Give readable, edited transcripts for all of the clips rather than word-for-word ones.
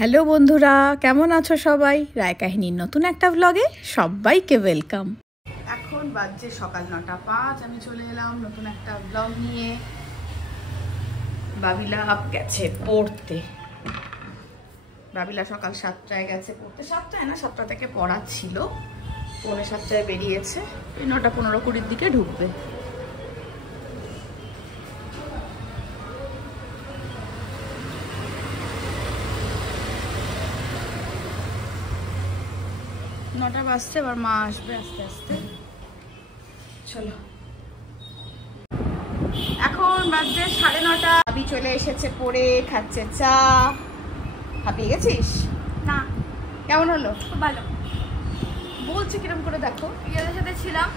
Hello বন্ধুরা, কেমন আছো সবাই? রায় কাহিনীর নতুন একটা ব্লগে সবাইকে ওয়েলকাম। এখন বাজছে সকাল 9:05। আমি চলে এলাম নতুন একটা ব্লগ নিয়ে। বাবিলা গেছে পড়তে। বাবিলা সকাল 7টায় গেছে পড়তে। 7টায় না, 7টা থেকে পড়া ছিল, 7:45 বেরিয়েছে। 9:15-20 দিকে ঢুকবে। নটা বাজছে, এবার মা আসবে আস্তে আস্তে। চলো, এখন বাজছে 9:30। ভাবি চলে এসেছে পড়ে, খাচ্ছে চা। হাঁপিয়ে গেছিস? না। কেমন হলো? খুব ভালো। বলছি কিরম করে দেখো। ইয়েদের সাথে ছিলাম,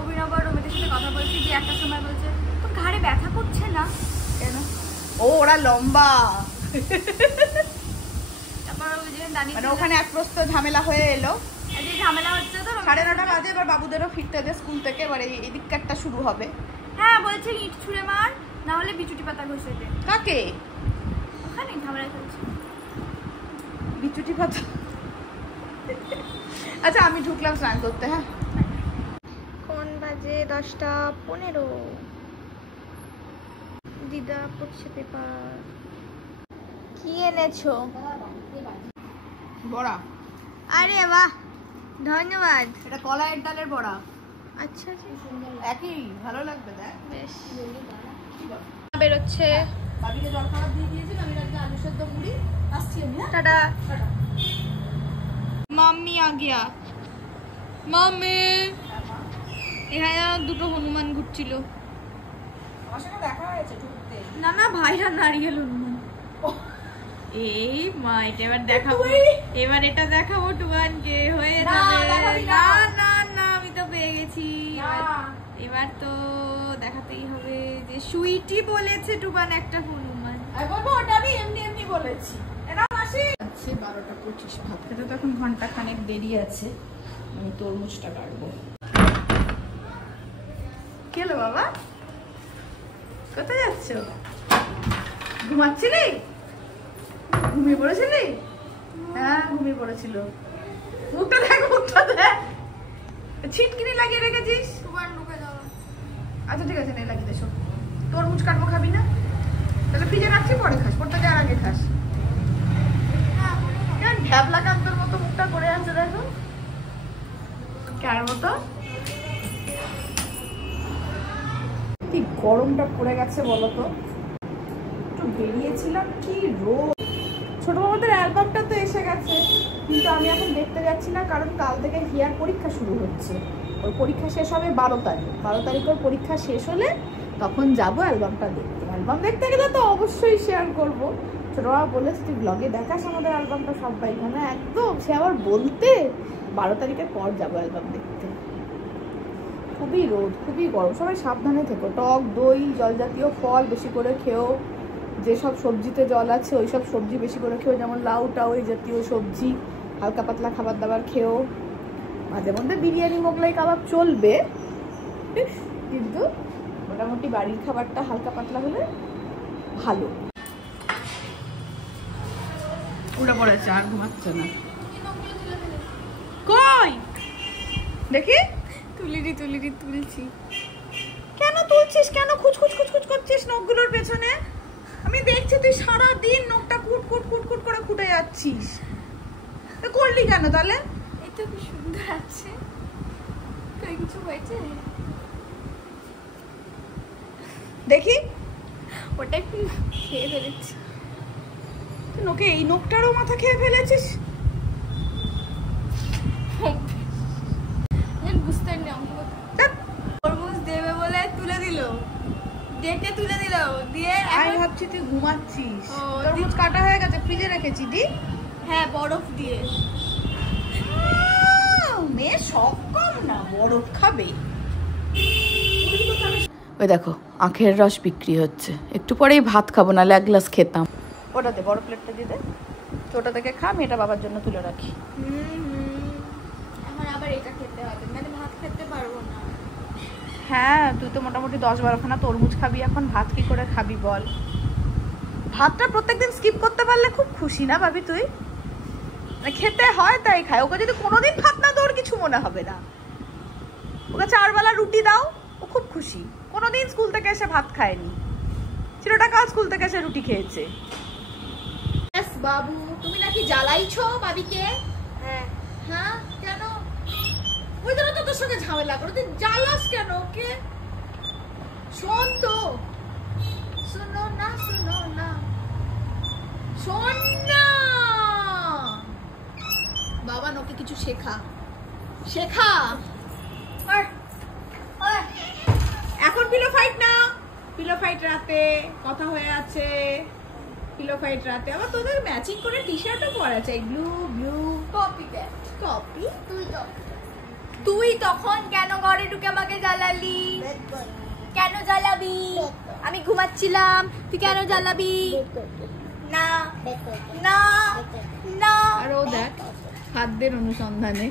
অভিনব আর রমিতের সাথে কথা বলছি, যে একটা সময় বলছে তোর ঘাড়ে ব্যথা করছে না কেন? ও, ওরা লম্বা। তারপর ওই যে দাঁড়িয়ে মানে ওখানে এক প্রস্ত ঝামেলা হয়ে এলো। যে ঝামেলা হচ্ছে তো 9:30 বাজে, এবার বাবুদেরও ফিরতে হবে স্কুল থেকে। এবার এই দিককারটা শুরু হবে। হ্যাঁ, বলছে ইট ছুঁড়ে মার, না হলে বিচুটি পাতা ঘষে দে। কাকে? ওখানে ঝামেলা চলছে। বিচুটি পাতা? আচ্ছা, আমি ঢুকলাম স্নান করতে। হ্যাঁ, কোন বাজে 10:15। দিদা পড়ছে পেপার। কি এনেছো? বড়া। আরে বাহ, ধন্যবাদ। এটা কলাইয়ের ডালের বড়া। আচ্ছা আচ্ছা, একই ভালো লাগবে। দেখ বেশ। বেরোচ্ছে। বাবিকে জল খাবার দিয়ে দিয়েছি। আমি রাখতে আলু সেদ্ধ মুড়ি। আসছি আমি। টাটা। মাম্মি আ গিয়া। মাম্মি, এখানে দুটো হনুমান ঘুরছিল। আমার সাথে দেখা হয়েছে ঢুকতে। না না, ভাইরা নারিয়েল হনুমান। এই মা, এটা এবার দেখাবো। এবার এটা দেখাবো টুবানকে। হয়ে যাবে। না না না, আমি তো পেয়ে গেছি। এবার তো দেখাতেই হবে যে সুইটি বলেছে টুবান একটা হনুমান। আমি বলবো ওটা আমি এমনি এমনি বলেছি। এটা মাসি আছে 12:25। ভাত খেতে তো এখন ঘন্টা খানেক দেরি আছে। আমি তরমুজটা কাটবো। কি হলো বাবা? কোথায় যাচ্ছ? ঘুমাচ্ছিলি? ঘুমিয়ে পড়েছিলি? হ্যাঁ, ঘুমিয়ে পড়েছিল। মুখটা দেখ, মুখটা দেখ। ছিটকিনি লাগিয়ে রেখেছিস? টুবান ঢুকে যাও। আচ্ছা ঠিক আছে, নেই লাগিয়ে দেশো। তরমুজ কাটবো, খাবি না? তাহলে ফ্রিজে রাখছি, পরে খাস। পড়তে যাওয়ার আগে খাস। কেন ঢ্যাবলা কান্তর মতো মুখটা করে আছে দেখো। কার মতো? কি গরমটা পড়ে গেছে বলো তো। একটু বেরিয়েছিলাম, কি রোদ। ছোট বাবাদের অ্যালবামটা তো এসে গেছে, কিন্তু আমি এখন দেখতে যাচ্ছি না, কারণ কাল থেকে হিয়ার পরীক্ষা শুরু হচ্ছে। ওর পরীক্ষা শেষ হবে 12 তারিখ। 12 তারিখ ওর পরীক্ষা শেষ হলে তখন যাবো অ্যালবামটা দেখতে। অ্যালবাম দেখতে গেলে তো অবশ্যই শেয়ার করবো। ছোট বাবা বলেছে তুই ব্লগে দেখাস আমাদের অ্যালবামটা সবাই। না একদম, সে আবার বলতে 12 তারিখের পর যাবো অ্যালবাম দেখতে। খুবই রোদ, খুবই গরম। সবাই সাবধানে থেকো। টক দই, জল জাতীয় ফল বেশি করে খেও। যেসব সবজিতে জল আছে ওই সব সবজি বেশি করে খেও, যেমন লাউ টাউ এই জাতীয় সবজি। হালকা পাতলা খাবার দাবার খেও। মাঝে মধ্যে বিরিয়ানি মোগলাই কাবাব চলবে, কিন্তু মোটামুটি বাড়ির খাবারটা হালকা পাতলা হলে ভালো। উড়ে পড়েছে, আর ঘুমাচ্ছে না। কই দেখি? তুলছি। কেন তুলছিস? কেন খুচখুচ খুচখুচ করছিস নখগুলোর পেছনে? আমি দেখছি তুই সারাদিন নখটা কুট কুট কুট কুট করে ফুটে যাচ্ছিস। করলি কেন তাহলে? এই তো কি সুন্দর আছে। তাই কিছু হয়েছে? দেখি। ওটা একটু খেয়ে ফেলেছি। তুই নোকে এই নখটারও মাথা খেয়ে ফেলেছিস? বুঝতে নেই অঙ্ক। তরমুজ দেবে বলে তুলে দিল, ডেটে তুলে দিল, দিয়ে আমি ভাবছি তুই ঘুমাচ্ছিস। ও, তরমুজ কাটা হয়ে গেছে, ফ্রিজে রেখেছি। দি। হ্যাঁ, বরফ দিয়ে। মেয়ে শখ কম না, বরফ খাবে। ওই দেখো, আখের রস বিক্রি হচ্ছে। একটু পরেই ভাত খাবো, নাহলে 1 গ্লাস খেতাম। ওটাতে বড় প্লেটটা দিয়ে দে। ওটা থেকে খা, আমি এটা বাবার জন্য তুলে রাখি। এখন আবার এটা খেতে হবে, মানে ভাত খেতে পারবো না। হ্যাঁ, তুই তো মোটামুটি 10-12খানা তরমুজ খাবি, এখন ভাত কি করে খাবি বল? ভাতটা প্রত্যেকদিন স্কিপ করতে পারলে খুব খুশি না ভাবি তুই? মানে খেতে হয় তাই খায়। ওকে যদি কোনোদিন ভাত না দাও ওর কিছু মনে হবে না। ওকে 4 বেলা রুটি দাও, ও খুব খুশি। কোনোদিন স্কুল থেকে এসে ভাত খায়নি, 0 টাকা স্কুল থেকে এসে রুটি খেয়েছে। বাবু তুমি নাকি জ্বালাইছো বাবিকে? হ্যাঁ। হ্যাঁ কেন? ওই জন্য তো তোর সঙ্গে ঝামেলা করো, তুই জ্বালাস কেন ওকে? শোন তো, শোনো না শোনো না, শোন না বাবা, ওকে কিছু শেখা শেখা। এখন পিলো ফাইট না, পিলো ফাইট রাতে কথা হয়ে আছে। পিলো ফাইট রাতে আবার তোদের ম্যাচিং করে টি-শার্টও পরা চাই, ব্লু ব্লু। কপি দেখ, কপি। তুই তখন কেন ঘরে ঢুকে আমাকে জ্বালালি? কেন জ্বালাবি? আমি ঘুমাচ্ছিলাম, তুই কেন জ্বালাবি? না না না। আর ও দেখ খাদ্যের অনুসন্ধানে।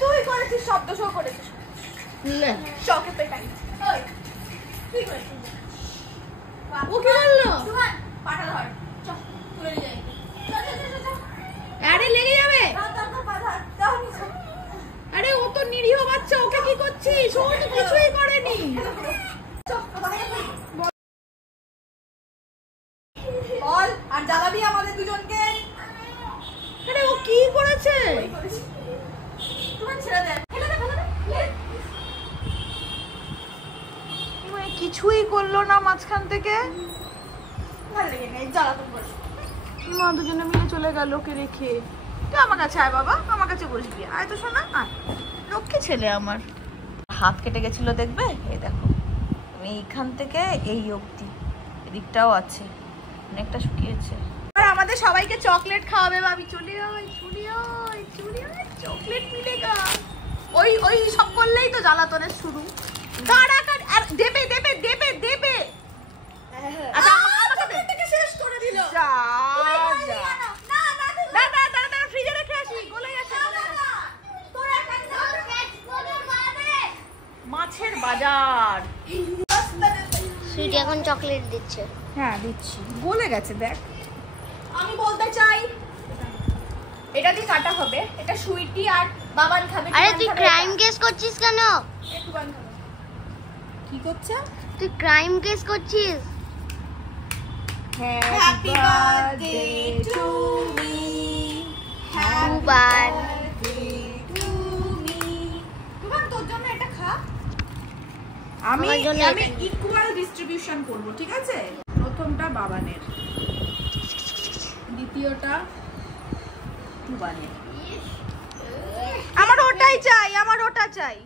তুই করেছিস, শব্দ শো করেছিস, শখে তো এটাই। তুই করেছিস, ও কি বললো? পাটা ধর, চল তুলে নিয়ে যাই। আরে লেগে যাবে। আরে ও তো নিরীহ বাচ্চা, ওকে কি করছিস? ও তো কিছুই করেনি। বল, আর জ্বালাবি আমাদের দুজনকে? আরে ও কি করেছে? ছেড়ে দে, কিছুই করলো না মাঝখান থেকে। ভালো লেগে নেই, জ্বালাতে বল। মা দুজনে মিলে চলে গেল ওকে রেখে। তুই আমার কাছে আয় বাবা, আমার কাছে বসবি। আয় তো শোনা, আয়। লক্ষ্মী ছেলে আমার। হাত কেটে গেছিল দেখবে, এই দেখো আমি এইখান থেকে এই অবধি, এদিকটাও আছে, অনেকটা শুকিয়েছে। আর আমাদের সবাইকে চকলেট খাওয়াবে ভাবি। চলে আয় চলে আয় চলে আয়, চকলেট মিলেগা। ওই ওই সব করলেই তো জ্বালাতনের শুরু। কারা কার আর দেবে দেবে দেবে দেবে। আচ্ছা আমাকে থেকে শেষ করে দিল। যা যা, না না না না না, ফ্রিজে রেখে আসি, গলে গেছে। তোরা মাছের বাজার। সুইটি এখন চকলেট দিচ্ছে। হ্যাঁ দিচ্ছি, গলে গেছে দেখ। আমি বলতে চাই এটা দিয়ে কাটা হবে, এটা সুইটি আর বাবান খাবে। আরে তুই ক্রাইম কেস করছিস কেন? একটু বান খাবে। কি করছে? তুই ক্রাইম কেস করছিস? হ্যাপি বার্থডে টু মি, দুবার টু মি। বাবান তোর জন্য এটা খা। আমি আমার জন্য আমি এটা- ইকুয়াল ডিস্ট্রিবিউশন করব, ঠিক আছে? প্রথমটা বাবানের, দ্বিতীয়টা টুবানের। আমার ওটাই চাই, আমার ওটা চাই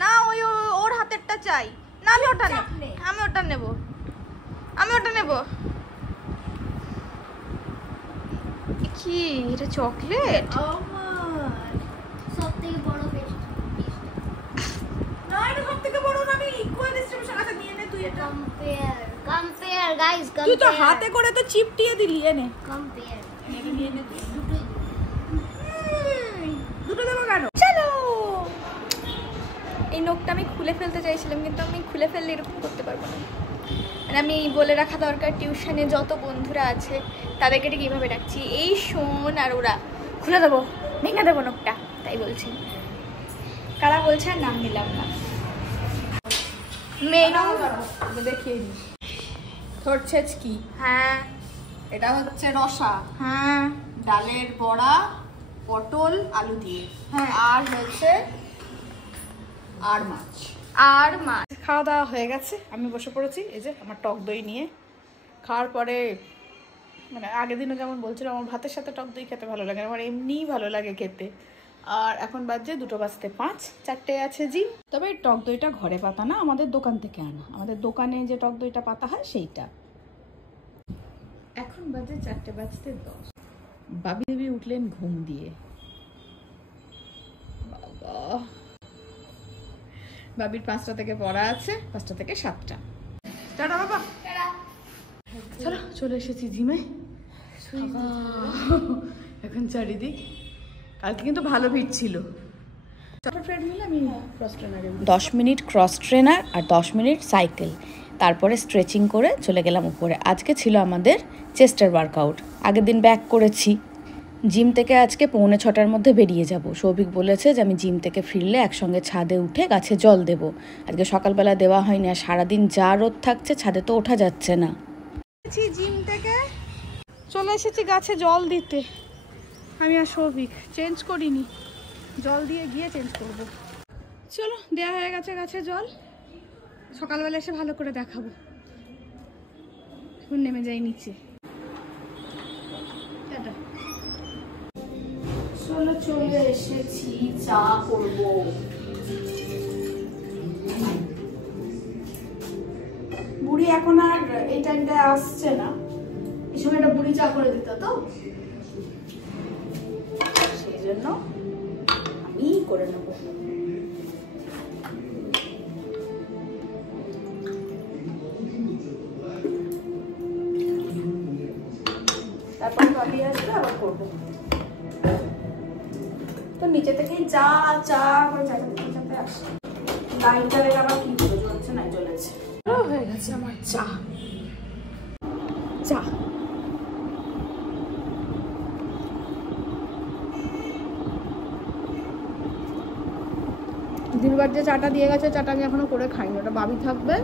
না, ওই ওর হাতেরটা চাই না। আমি ওটা নেব, আমি ওটা নেব, আমি ওটা নেব। কি এটা চকলেট? আমার সবথেকে বড় পেস্ট না, এটা সবথেকে বড় না। আমি ইকুয়াল ডিস্ট্রিবিউশন আছে, নিয়ে নে তুই এটা। কম্পেয়ার গাইস, তুই তো হাতে করে তো চিপটিয়ে দিলি। এনে কম্পেয়ার এটা নিয়ে নে তুই। দুটো দেবো কেন? চলো, এই নখটা আমি খুলে ফেলতে চাইছিলাম, কিন্তু আমি খুলে ফেললে এরকম করতে পারবো না। মানে আমি বলে রাখা দরকার, টিউশনে যত বন্ধুরা আছে তাদেরকে ঠিক এইভাবে ডাকছি, এই শোন, আর ওরা খুলে দেবো, ভেঙে দেবো নখটা, তাই বলছি। কারা বলছে আর নাম নিলাম না। মেনু দেখিয়ে দিই। থরছেজ কি? হ্যাঁ এটা হচ্ছে রসা, হ্যাঁ ডালের বড়া, পটল আলু দিয়ে, হ্যাঁ। আর হচ্ছে আর মাছ। আর মাছ। খাওয়া দাওয়া হয়ে গেছে, আমি বসে পড়েছি এই যে আমার টক দই নিয়ে। খাওয়ার পরে মানে আগের দিনও যেমন বলছিলাম আমার ভাতের সাথে টক দই খেতে ভালো লাগে, আমার এমনিই ভালো লাগে খেতে। আর এখন বাজে 2:05, 4টে আছে জি। তবে এই টক দইটা ঘরে পাতা না, আমাদের দোকান থেকে আনা। আমাদের দোকানে যে টক দইটা পাতা হয় সেইটা। এখন বাজে 4:10। বাবি দেবী উঠলেন ঘুম দিয়ে। বাবা, বাবির 5টা থেকে পড়া আছে, 5টা থেকে 7টা। টাটা বাবা, চলো চলে এসেছি জিমে। এখন চারিদিক, কালকে কিন্তু ভালো ভিড় ছিল। 10 মিনিট ক্রস ট্রেনার আর 10 মিনিট সাইকেল, তারপরে স্ট্রেচিং করে চলে গেলাম উপরে। আজকে ছিল আমাদের চেস্টের ওয়ার্কআউট। আগের দিন ব্যাক করেছি। জিম থেকে আজকে 5:45-র মধ্যে বেরিয়ে যাব। সৌভিক বলেছে যে আমি জিম থেকে ফিরলে একসঙ্গে ছাদে উঠে গাছে জল দেব। আজকে সকালবেলা দেওয়া হয়নি, আর সারাদিন যা রোদ থাকছে ছাদে তো ওঠা যাচ্ছে না। জিম থেকে চলে এসেছি গাছে জল দিতে। আমি আর সৌভিক চেঞ্জ করিনি, জল দিয়ে গিয়ে চেঞ্জ করব। চলো, দেওয়া হয়ে গেছে গাছে জল, সকালবেলা এসে ভালো করে দেখাবো। এখন নেমে যাই নিচে। চলো, চলে এসেছি, চা করব। বুড়ি এখন আর এই টাইমটায় আসছে না, এই সময়টা বুড়ি চা করে দিত, তো সেই জন্য আমি করে নেব। তারপর ভাবি আসবে, আবার করবো। তো নিচে থেকেই চা চা করে চাটাতে আসে। লাইনটা লেগে আবার কি করে জ্বলছে, না জ্বলেছে। হয়ে গেছে আমার চা। চা দিনবার যে চাটা দিয়ে গেছে, চাটা আমি এখনো করে খাইনি, ওটা বাবি থাকবে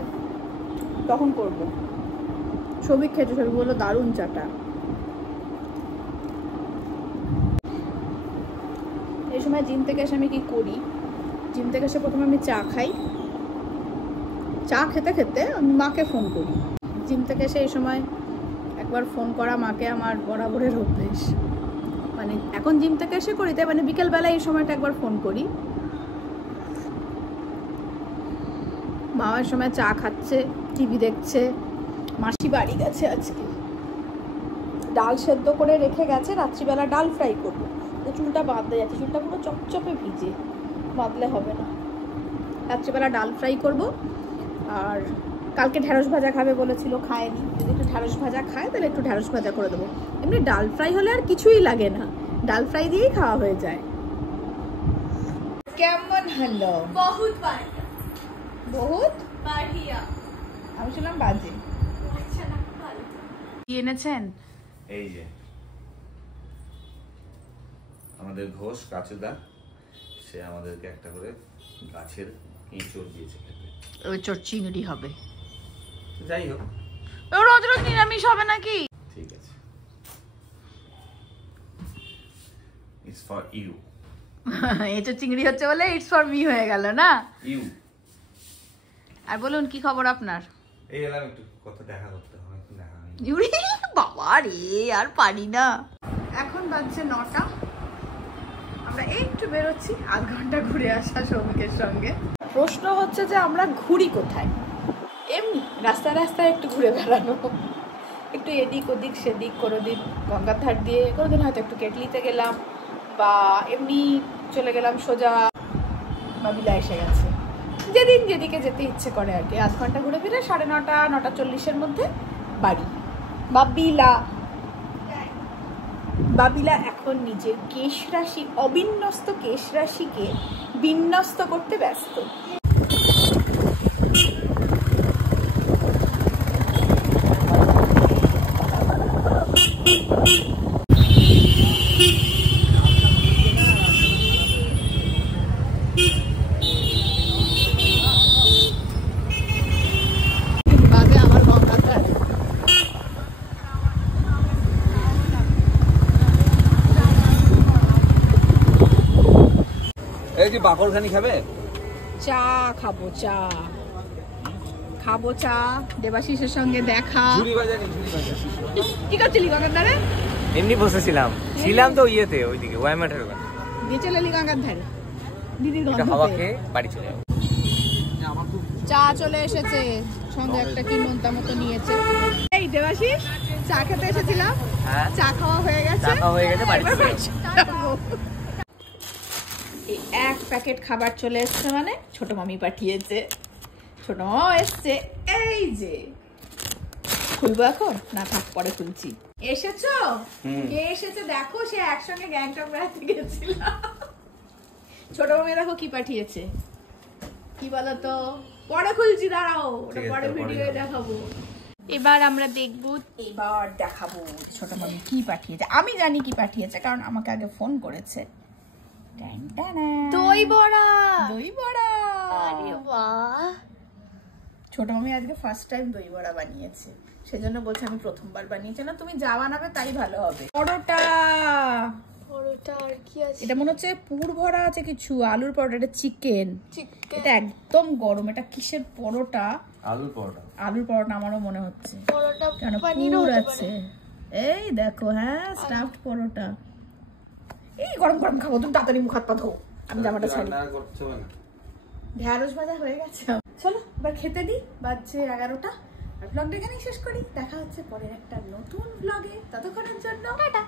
তখন করবো। সৌভিক খেয়েছে, সৌভিক বললো দারুণ চাটা। এই সময় জিম থেকে এসে আমি কি করি, জিম থেকে এসে প্রথমে আমি চা খাই। চা খেতে খেতে আমি মাকে ফোন করি। জিম থেকে এসে এই সময় একবার ফোন করা মাকে আমার বরাবরের অভ্যেস। মানে এখন জিম থেকে এসে করি, তাই মানে বিকেলবেলায় এই সময়টা একবার ফোন করি। মামার সময় চা খাচ্ছে, টিভি দেখছে। মাসি বাড়ি গেছে আজকে, ডাল সেদ্ধ করে রেখে গেছে, রাত্রিবেলা ডাল ফ্রাই করবো। তো চুলটা বাঁধতে যাচ্ছে, চুলটা পুরো চপচপে ভিজে, বাঁধলে হবে না। রাত্রিবেলা ডাল ফ্রাই করব। আর কালকে ঢ্যাঁড়স ভাজা খাবে বলেছিল, খায়নি। যদি একটু ঢ্যাঁড়স ভাজা খায় তাহলে একটু ঢ্যাঁড়স ভাজা করে দেবো। এমনি ডাল ফ্রাই হলে আর কিছুই লাগে না, ডাল ফ্রাই দিয়েই খাওয়া হয়ে যায়। কেমন হলো? বহুত বাড়িয়া, বহুত বাড়িয়া। আমি শুনলাম বাজে। আচ্ছা না, ভালো। কি এনেছেন? এই যে আমাদের ঘোষ কাচুদা, সে আমাদেরকে একটা করে গাছের এঁচড় দিয়েছে খেতে। ওই চোর চিংড়ি হবে। যাই হোক, রোজ রোজ নিরামিষ হবে নাকি? ঠিক আছে, ইটস ফর ইউ। এটা চিংড়ি হচ্ছে বলে ইটস ফর মি হয়ে গেল না? ইউ। আর বলুন, কি খবর আপনার? এই এলাম একটু কথা দেখা করতে হবে, একটু দেখা হয়নি। ইউরি বাবা রে, আর পারি না। এখন বাজছে 9টা, আমরা একটু বেরোচ্ছি, আধ ঘন্টা ঘুরে আসা সৌভিকের সঙ্গে। প্রশ্ন হচ্ছে যে আমরা ঘুরি কোথায়? এমনি রাস্তায় রাস্তায় একটু ঘুরে বেড়ানো, একটু এদিক ওদিক সেদিক, কোনোদিন গঙ্গার ধার দিয়ে, কোনোদিন হয়তো একটু কেটলিতে গেলাম, বা এমনি চলে গেলাম সোজা বাবিলা এসে গেছে। যেদিন যেদিকে যেতে ইচ্ছে করে আর কি। আধ ঘন্টা ঘুরে ফিরে 9:30 9:40-এর মধ্যে বাড়ি। বাবিলা এখন নিজের কেশ রাশি, অবিন্যস্ত কেশ রাশিকে বিন্যস্ত করতে ব্যস্ত। এই যে বাকরখানি খাবে? চা খাবো, চা। দেবাশিসের সঙ্গে দেখা। কি করছিলি গঙ্গার ধারে? এমনি বসেছিলাম তো ইয়েতে, ওইদিকে ওয়াইমাঠের ওখানে। দিয়ে চলে এলি গঙ্গার ধারে, দিদির একটা গন্ধ হাওয়া পেয়ে। খেয়ে বাড়ি চলে যাবো। চা চলে এসেছে, সঙ্গে একটা কি নোনতা মতো নিয়েছে। এই দেবাশিস, চা খেতে এসেছিলাম, হ্যাঁ, চা খাওয়া হয়ে গেছে, বাড়ি এবার চলে বাড়ি যাবো। যাবো। এই এক প্যাকেট খাবার চলে এসছে, মানে ছোট মামি পাঠিয়েছে। ছোট মামা এসছে, এই যে খুলবো এখন না, থাক পরে খুলছি। এসেছো? কে এসেছে দেখো, সে একসঙ্গে গ্যাংটক বেড়াতে গেছিলাম। ছোট মামি দেখো কি পাঠিয়েছে, কি বলতো, পরে খুলছি, দাঁড়াও, ওটা পরে ভিডিও দেখাবো। এবার আমরা দেখবো, এবার দেখাবো ছোট মামি কি পাঠিয়েছে। আমি জানি কি পাঠিয়েছে কারণ আমাকে আগে ফোন করেছে। দই বড়া। দই বড়া। আরে বাহ, ছোট মামি আজকে ফার্স্ট টাইম দই বড়া বানিয়েছে, সেজন্য বলছে আমি প্রথমবার বানিয়েছি। না তুমি যা বানাবে তাই ভালো হবে। পরোটা, পরোটা আর কি আছে? এটা মনে হচ্ছে পুর ভরা আছে কিছু, আলুর পরোটা, এটা চিকেন। এটা একদম গরম। এটা কিসের পরোটা? আলুর পরোটা। আলুর পরোটা আমারও মনে হচ্ছে, পরোটা কেন পানিরও পুর হতে আছে। পারে। এই দেখো, হ্যাঁ স্টাফড পরোটা। এই গরম গরম খাবো, তুমি তাড়াতাড়ি মুখ হাত পা ধো, আমি জামাটা ছাড়ি। রান্না করছো না? ঢ্যাঁড়স ভাজা হয়ে গেছে। চলো এবার খেতে দিই, বাজছে 11টা। আর ব্লগটা এখানেই শেষ করি। দেখা হচ্ছে পরের একটা নতুন ব্লগে, ততক্ষণের জন্য টাটা।